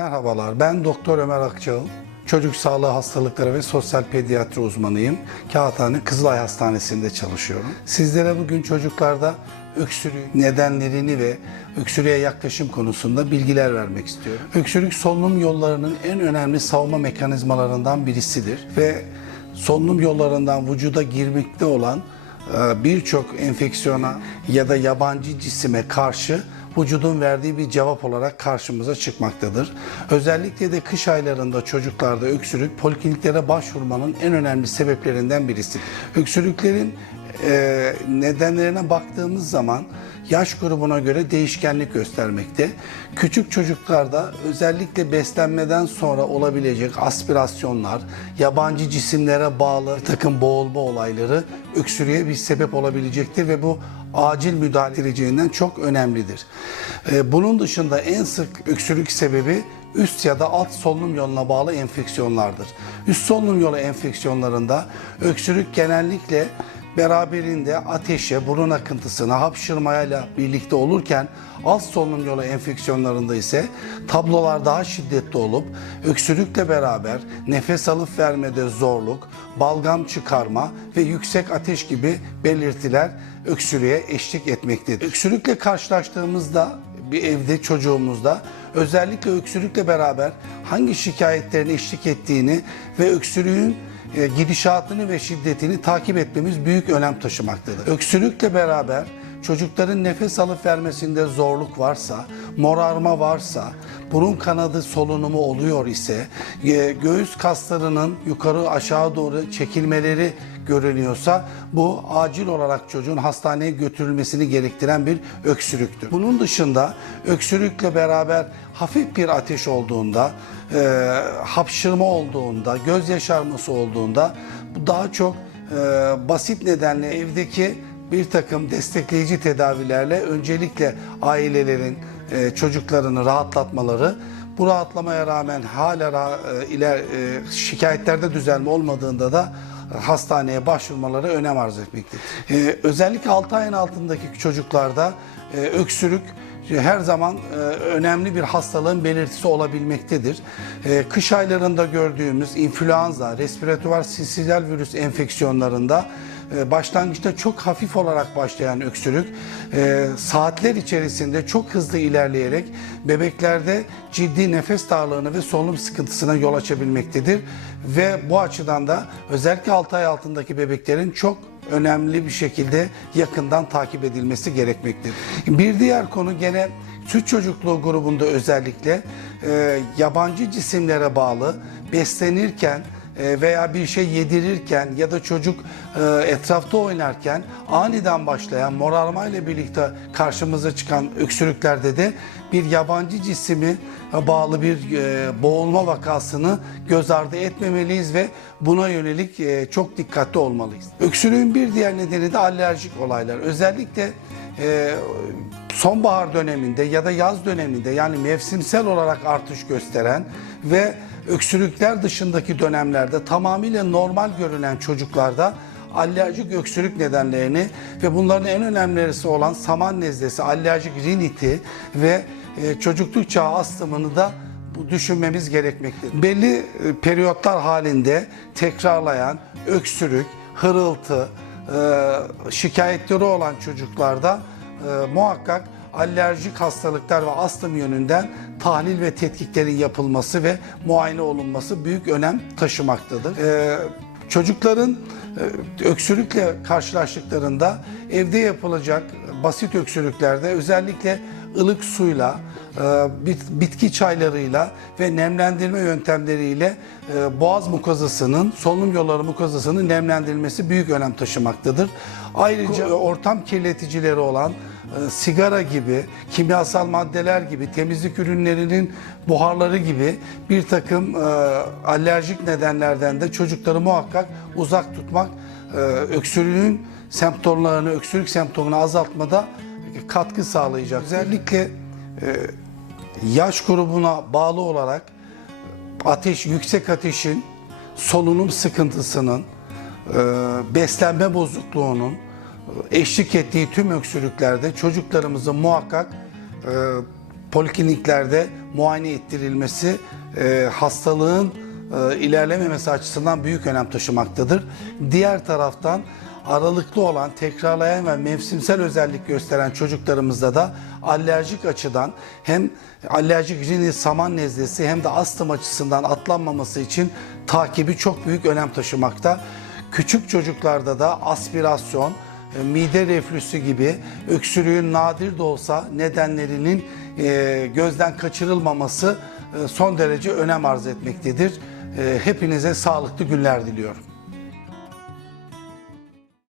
Merhabalar, ben Doktor Ömer Akçağıl. Çocuk sağlığı hastalıkları ve sosyal pediatri uzmanıyım. Kağıthane Kızılay Hastanesi'nde çalışıyorum. Sizlere bugün çocuklarda öksürüğün nedenlerini ve öksürüğe yaklaşım konusunda bilgiler vermek istiyorum. Öksürük solunum yollarının en önemli savunma mekanizmalarından birisidir ve solunum yollarından vücuda girmekte olan e, birçok enfeksiyona ya da yabancı cisime karşı vücudun verdiği bir cevap olarak karşımıza çıkmaktadır. Özellikle de kış aylarında çocuklarda öksürük polikliniklere başvurmanın en önemli sebeplerinden birisi. Öksürüklerin e, nedenlerine baktığımız zaman yaş grubuna göre değişkenlik göstermekte. Küçük çocuklarda özellikle beslenmeden sonra olabilecek aspirasyonlar, yabancı cisimlere bağlı takım boğulma olayları öksürüğe bir sebep olabilecektir ve bu acil müdahale edileceğinden çok önemlidir. Ee, Bunun dışında en sık öksürük sebebi üst ya da alt solunum yoluna bağlı enfeksiyonlardır. Üst solunum yolu enfeksiyonlarında öksürük genellikle beraberinde ateşe, burun akıntısına, hapşırmayla birlikte olurken alt solunum yolu enfeksiyonlarında ise tablolar daha şiddetli olup öksürükle beraber nefes alıp vermede zorluk, balgam çıkarma ve yüksek ateş gibi belirtiler öksürüğe eşlik etmektedir. Öksürükle karşılaştığımızda bir evde çocuğumuzda özellikle öksürükle beraber hangi şikayetlerin eşlik ettiğini ve öksürüğün e, gidişatını ve şiddetini takip etmemiz büyük önem taşımaktadır. Öksürükle beraber çocukların nefes alıp vermesinde zorluk varsa, morarma varsa, burun kanadı solunumu oluyor ise, e, göğüs kaslarının yukarı aşağı doğru çekilmeleri görünüyorsa bu acil olarak çocuğun hastaneye götürülmesini gerektiren bir öksürüktür. Bunun dışında öksürükle beraber hafif bir ateş olduğunda, e, hapşırma olduğunda, göz yaşarması olduğunda bu daha çok e, basit nedenle evdeki bir takım destekleyici tedavilerle öncelikle ailelerin e, çocuklarını rahatlatmaları bu rahatlamaya rağmen hala e, iler e, şikayetlerde düzelme olmadığında da hastaneye başvurmaları önem arz etmektedir. Ee, özellikle 6 ayın altındaki çocuklarda e, öksürük her zaman e, önemli bir hastalığın belirtisi olabilmektedir. E, kış aylarında gördüğümüz influenza, respiratuvar sinsiyal virüs enfeksiyonlarında başlangıçta çok hafif olarak başlayan öksürük e, saatler içerisinde çok hızlı ilerleyerek bebeklerde ciddi nefes darlığını ve solunum sıkıntısına yol açabilmektedir. Ve bu açıdan da özellikle 6 ay altındaki bebeklerin çok önemli bir şekilde yakından takip edilmesi gerekmektedir. Bir diğer konu gene süt çocukluğu grubunda özellikle e, yabancı cisimlere bağlı beslenirken veya bir şey yedirirken ya da çocuk e, etrafta oynarken aniden başlayan morarma ile birlikte karşımıza çıkan öksürüklerde de bir yabancı cisimi bağlı bir e, boğulma vakasını göz ardı etmemeliyiz ve buna yönelik e, çok dikkatli olmalıyız. Öksürüğün bir diğer nedeni de alerjik olaylar. Özellikle e, sonbahar döneminde ya da yaz döneminde yani mevsimsel olarak artış gösteren ve öksürükler dışındaki dönemlerde tamamıyla normal görünen çocuklarda alerjik öksürük nedenlerini ve bunların en önemlisi olan saman nezlesi, alerjik riniti ve e, çocukluk çağı astımını da düşünmemiz gerekmektedir. Belli e, periyotlar halinde tekrarlayan öksürük, hırıltı, e, şikayetleri olan çocuklarda e, muhakkak alerjik hastalıklar ve astım yönünden tahlil ve tetkiklerin yapılması ve muayene olunması büyük önem taşımaktadır. E, çocukların e, öksürükle karşılaştıklarında evde yapılacak basit öksürüklerde özellikle ılık suyla, e, bit- bitki çaylarıyla ve nemlendirme yöntemleriyle e, boğaz mukozasının, solunum yolları mukozasının nemlendirilmesi büyük önem taşımaktadır. Ayrıca ortam kirleticileri olan sigara gibi, kimyasal maddeler gibi, temizlik ürünlerinin buharları gibi bir takım e, alerjik nedenlerden de çocukları muhakkak uzak tutmak e, öksürüğün semptomlarını, öksürük semptomunu azaltmada katkı sağlayacak. Özellikle e, yaş grubuna bağlı olarak ateş, yüksek ateşin, solunum sıkıntısının, e, beslenme bozukluğunun e, eşlik ettiği tüm öksürüklerde çocuklarımızın muhakkak e, polikliniklerde muayene ettirilmesi e, hastalığın e, ilerlememesi açısından büyük önem taşımaktadır. Diğer taraftan aralıklı olan, tekrarlayan ve mevsimsel özellik gösteren çocuklarımızda da alerjik açıdan hem alerjik rini saman nezlesi hem de astım açısından atlanmaması için takibi çok büyük önem taşımakta. Küçük çocuklarda da aspirasyon, mide reflüsü gibi öksürüğün nadir de olsa nedenlerinin e, gözden kaçırılmaması e, son derece önem arz etmektedir. E, Hepinize sağlıklı günler diliyorum.